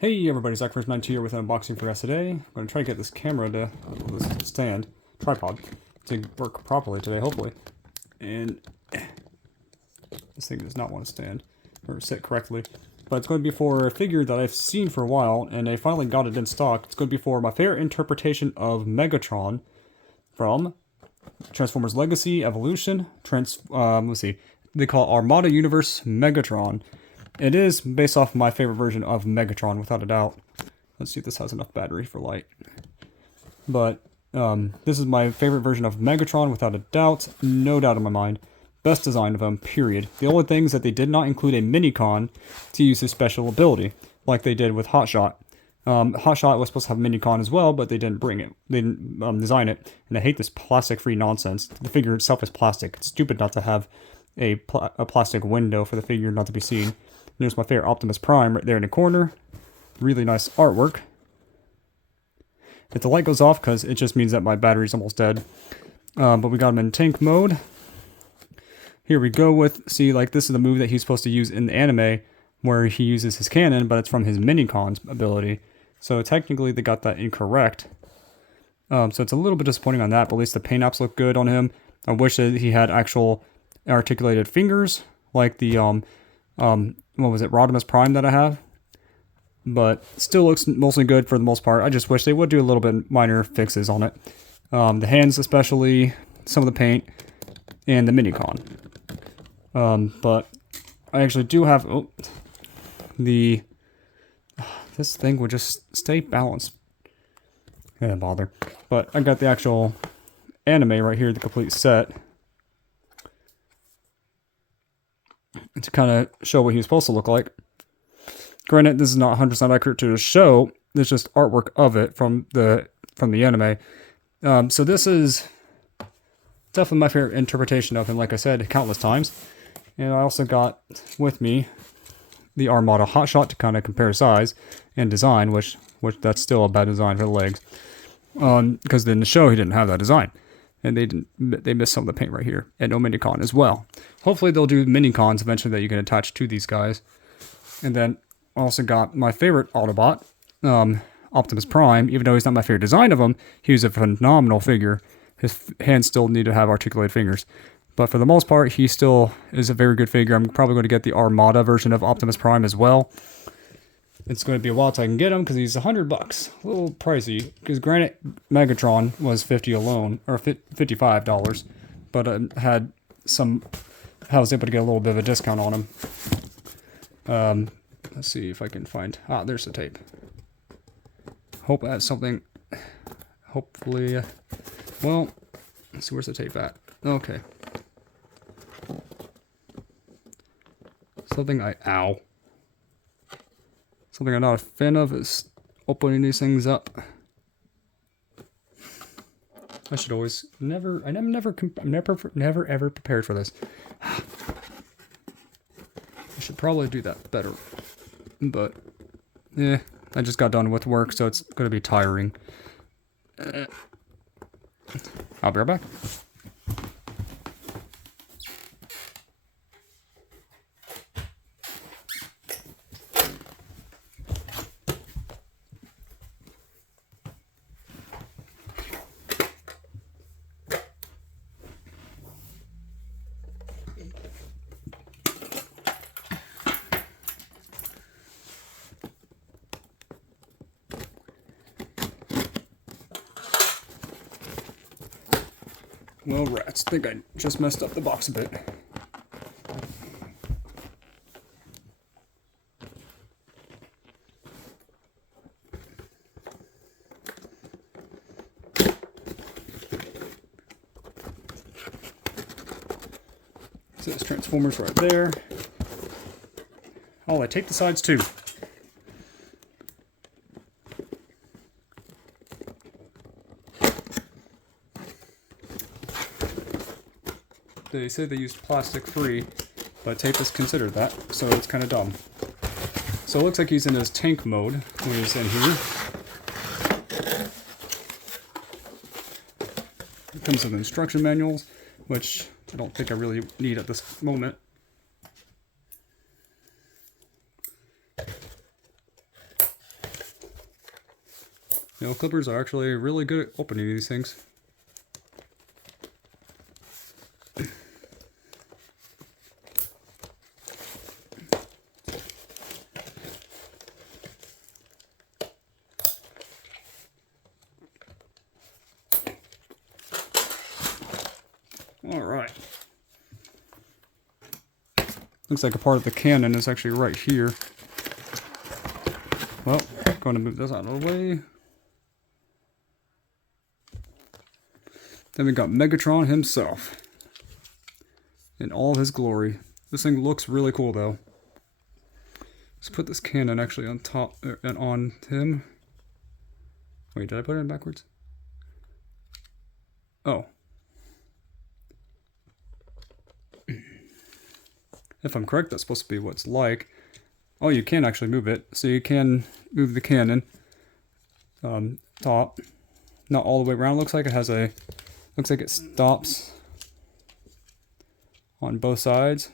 Hey everybody, Zach92 here with an unboxing for us today. I'm going to try to get this camera to, this tripod, to work properly today, hopefully. And this thing does not want to stand, or sit correctly. But it's going to be for a figure that I've seen for a while, and I finally got it in stock. It's going to be for my favorite interpretation of Megatron from Transformers Legacy, Evolution, let's see, they call it Armada Universe Megatron. It is based off my favorite version of Megatron, without a doubt. Let's see if this has enough battery for light. But this is my favorite version of Megatron, without a doubt. No doubt in my mind. Best design of him, period. The only thing is that they did not include a Minicon to use his special ability, like they did with Hotshot. Hotshot was supposed to have Minicon as well, but they didn't bring it. They didn't design it. And I hate this plastic-free nonsense. The figure itself is plastic. It's stupid not to have a plastic window for the figure not to be seen. There's my favorite Optimus Prime right there in the corner. Really nice artwork. If the light goes off, because it just means that my battery's almost dead. But we got him in tank mode. Here we go with, see, like this is the move that he's supposed to use in the anime, where he uses his cannon, but it's from his Minicon's ability. So technically they got that incorrect. So it's a little bit disappointing on that, but at least the paint apps look good on him. I wish that he had actual articulated fingers, like the, what was it, Rodimus Prime that I have. But still looks mostly good for the most part. I just wish they would do a little bit minor fixes on it. The hands especially, some of the paint, and the Minicon. But I actually do have, this thing would just stay balanced. Didn't bother. But I got the actual anime right here, the complete set, to kind of show what he was supposed to look like. Granted, this is not 100% accurate to the show. There's just artwork of it from the anime. So this is definitely my favorite interpretation of him, like I said, countless times. And I also got with me the Armada Hotshot to kind of compare size and design, which that's still a bad design for the legs. Because in the show he didn't have that design. And they missed some of the paint right here. And no Minicon as well. Hopefully they'll do Minicons eventually that you can attach to these guys. And then I also got my favorite Autobot, Optimus Prime. Even though he's not my favorite design of him, he was a phenomenal figure. His hands still need to have articulated fingers. But for the most part, he still is a very good figure. I'm probably going to get the Armada version of Optimus Prime as well. It's going to be a while till I can get him because he's $100. A little pricey. Because granted, Megatron was $50 alone, or $55. But I was able to get a little bit of a discount on him. Let's see if I can find... there's the tape. Hope that's something... Hopefully... well, let's see, where's the tape at? Okay. Something I'm not a fan of is opening these things up. I should always... I'm never ever prepared for this. I should probably do that better. But, I just got done with work, so it's going to be tiring. I'll be right back. Well, rats, I think I just messed up the box a bit. So this Transformers right there. Oh, I take the sides too. They say they used plastic free, but tape is considered that, so it's kind of dumb. So it looks like he's in his tank mode when he's in here. It comes with instruction manuals, which I don't think I really need at this moment. Nail clippers are actually really good at opening these things. All right. Looks like a part of the cannon is actually right here. Well, going to move this out of the way. Then we got Megatron himself in all his glory. This thing looks really cool though. Let's put this cannon actually on top and on him. Wait, did I put it in backwards? Oh. If I'm correct, that's supposed to be what it's like. Oh, you can actually move it. So you can move the cannon top. Not all the way around. Looks like it has a... Looks like it stops on both sides.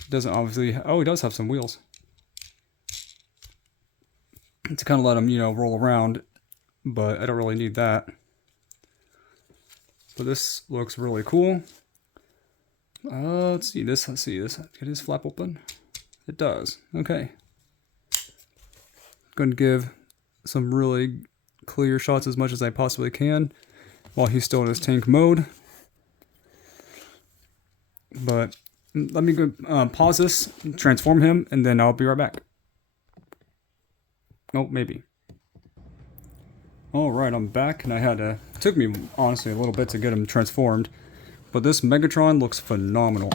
It doesn't obviously... Oh, it does have some wheels. To kind of let them, you know, roll around. But I don't really need that. So this looks really cool. Let's see this. Let's see this. Get his flap open. It does. Okay. Going to give some really clear shots as much as I possibly can while he's still in his tank mode. But let me go pause this, transform him, and then I'll be right back. Oh, maybe. Alright, I'm back, and it took me, honestly, a little bit to get him transformed. But this Megatron looks phenomenal.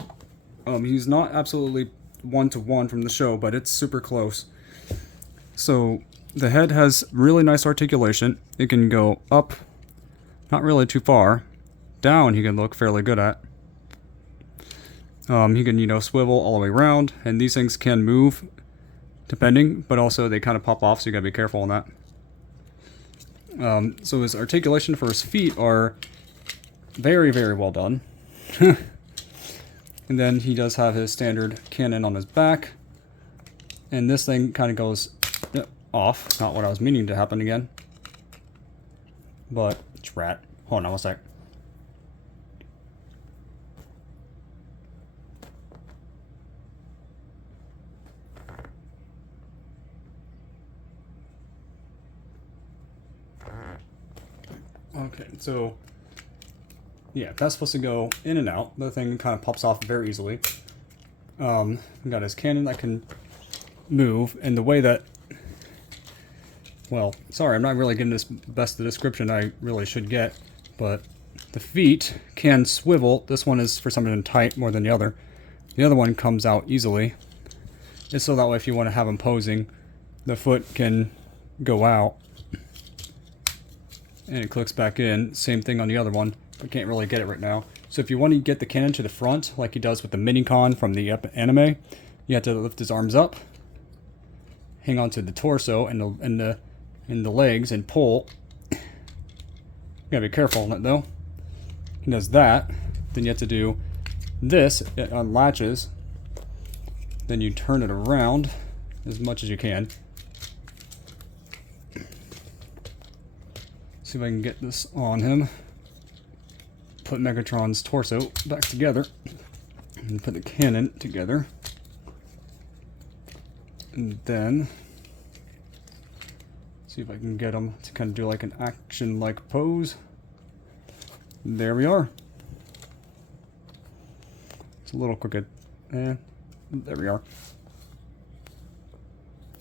He's not absolutely one-to-one from the show, but it's super close. So, the head has really nice articulation. It can go up, not really too far. Down, he can look fairly good at. He can, you know, swivel all the way around, and these things can move, depending, but also they kind of pop off, so you gotta be careful on that. So his articulation for his feet are very, very well done. And then he does have his standard cannon on his back. And this thing kind of goes off. Not what I was meaning to happen again. But, it's rat. Hold on one sec. Okay, so yeah, that's supposed to go in and out. The thing kind of pops off very easily. We got his cannon that can move, and the way that... Well, sorry, I'm not really getting this best the description I really should get, but the feet can swivel. This one is for some reason tight more than the other. The other one comes out easily. It's so that way if you want to have him posing, the foot can go out. And it clicks back in. Same thing on the other one. I can't really get it right now. So if you want to get the cannon to the front, like he does with the Minicon from the anime, you have to lift his arms up, hang on to the torso and the legs, and pull. You gotta be careful on it though. He does that. Then you have to do this. It unlatches. Then you turn it around as much as you can. See if I can get this on him. Put Megatron's torso back together. And put the cannon together. And then... see if I can get him to kind of do like an action-like pose. There we are. It's a little crooked. There we are.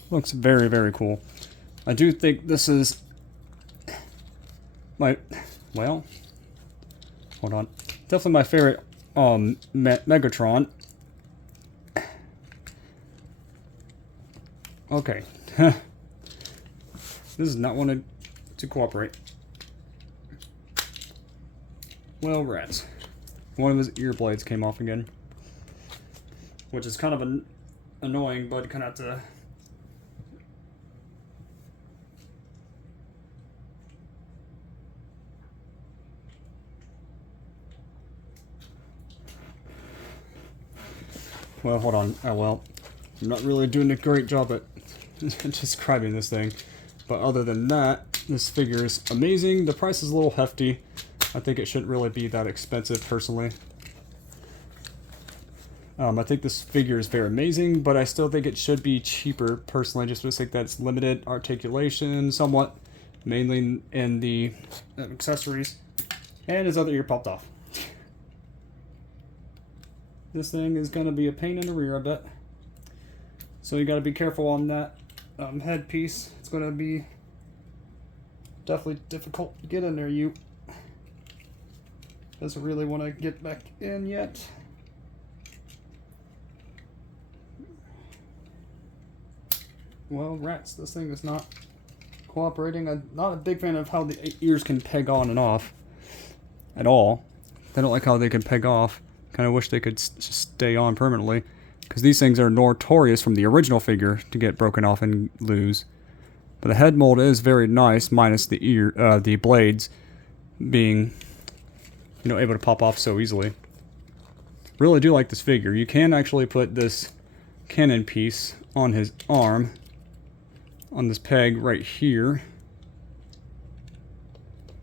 Looks very, very cool. I do think this is... well, hold on. Definitely my favorite Megatron. Okay. This is not wanted to cooperate. Well, rats. One of his ear blades came off again. Which is kind of annoying, but kind of have to... Well, hold on. Oh, well. I'm not really doing a great job at describing this thing. But other than that, this figure is amazing. The price is a little hefty. I think it shouldn't really be that expensive, personally. I think this figure is very amazing, but I still think it should be cheaper, personally, just for the sake that it's limited articulation somewhat, mainly in the accessories. And his other ear popped off. This thing is going to be a pain in the rear, I bet. So you got to be careful on that headpiece. It's going to be definitely difficult to get in there. You doesn't really want to get back in yet. Well, rats, this thing is not cooperating. I'm not a big fan of how the ears can peg on and off at all. I don't like how they can peg off. Kind of wish they could just stay on permanently, because these things are notorious from the original figure to get broken off and lose. But the head mold is very nice, minus the the blades being, you know, able to pop off so easily. Really do like this figure. You can actually put this cannon piece on his arm, on this peg right here.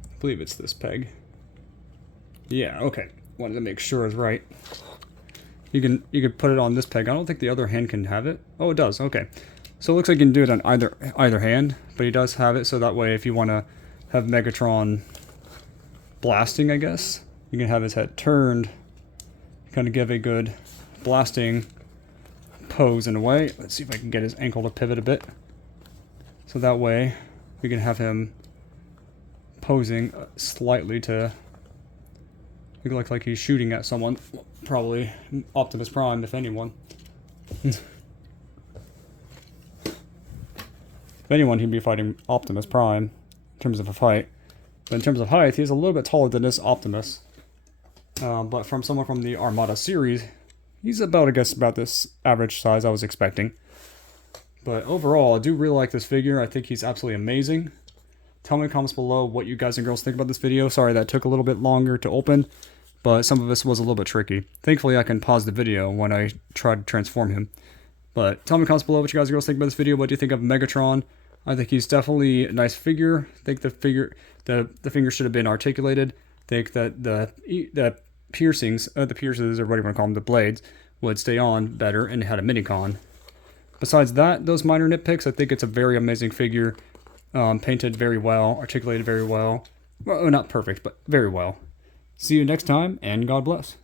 I believe it's this peg. Yeah, okay. Wanted to make sure it's right. You can put it on this peg. I don't think the other hand can have it. Oh, it does. Okay. So it looks like you can do it on either hand, but he does have it, so that way if you want to have Megatron blasting, I guess, you can have his head turned, kind of give a good blasting pose in a way. Let's see if I can get his ankle to pivot a bit. So that way we can have him posing slightly to look like he's shooting at someone. Probably Optimus Prime, if anyone. If anyone, he'd be fighting Optimus Prime in terms of a fight. But in terms of height, he's a little bit taller than this Optimus. But from someone from the Armada series, he's about, I guess, about this average size I was expecting. But overall, I do really like this figure. I think he's absolutely amazing. Tell me in the comments below what you guys and girls think about this video. Sorry that took a little bit longer to open, but some of this was a little bit tricky. Thankfully, I can pause the video when I try to transform him. But tell me in the comments below what you guys and girls think about this video. What do you think of Megatron? I think he's definitely a nice figure. I think the finger should have been articulated. I think that the piercings, the pierces, or whatever you want to call them, the blades, would stay on better and had a mini-con. Besides that, those minor nitpicks, I think it's a very amazing figure. Painted very well, articulated very well. Well, not perfect, but very well. See you next time, and God bless.